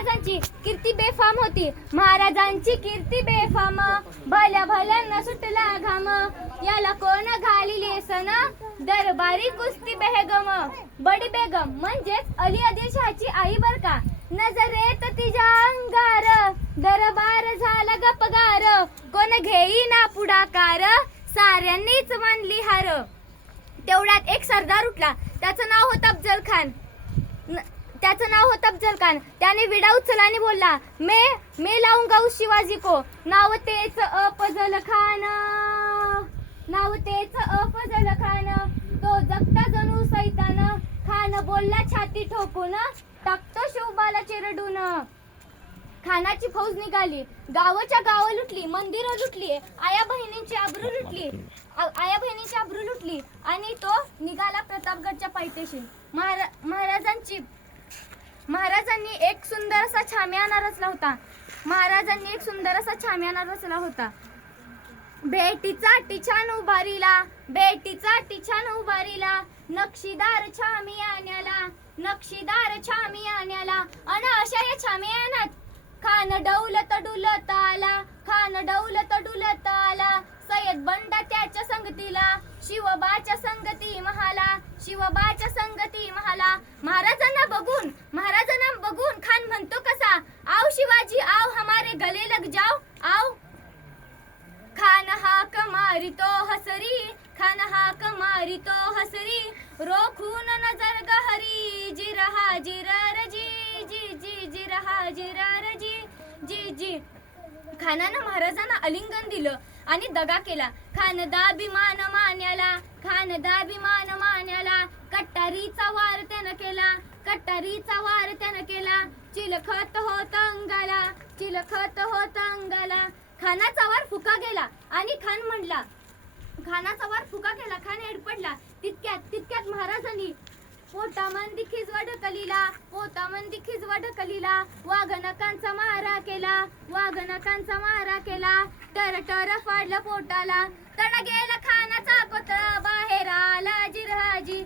महाराजांची कीर्ती बेफाम होती, महाराजांची कीर्ती बेफाम. भल्या भल्यांना सुटला घाम, याला कोण घालिले सन, दरबारी कुस्ती बेगम. बडी बेगम म्हणजेच अली आदिलशहाची आई बर का. नजरेत तिच्या अंगार, दरबार झाला गपगार. कोण घेईना पुढाकार, साऱ्यांनीच मानली हार. तेवढ्यात एक सरदार उठला, त्याचं नाव होतं अफजल खान. त्याने विडा उचलला आणि बोलला, मैं लाऊंगा उस शिवाजी को. नाव तेच अफजल खान. तो जगता जणू सैतान. खान बोलला छाती ठोकून, टाकतो शिवबाला चिरडून. खानाची फौज निघाली, गावाच्या गावं लुटली, मंदिरं लुटली, आया बहिणींची आबरू लुटली आणि तो निघाला प्रतापगडच्या पायथ्याशी. महाराजांनी एक सुंदर असा छाम्याना रचला होता. बेटीचा टिछान उभारीला, नक्षीदार छामी आण्याला. अन अशा या छामियानात खान डौलत डुलत आला. सय्यद बंडा त्याच्या संगतीला, शिवबाच्या संगती महाला. महाराजांना बघून खान म्हणतो कसा, आओ शिवाजी आओ, हमारे गले लग जाओ आओ. खान हाक मारितो हसरी, रोखून नजर गहरी. जी रहा जी. खानानं महाराजांना आलिंगन दिलं आणि दगा केला. खानदाभिमान मान्याला. कट्टारीचा वार त्यानं केला. चिलखत होत अंगाला. खानाचा वार फुका गेला आणि खान एडपडला. तितक्यात महाराजांनी पोटामंदी खिजवा ढकलीला. वाघनकांचा मारा केला. टर फाडलं पोटाला. तड गेला खानाचा कोतळा, बाहेर आला जिरहाजी.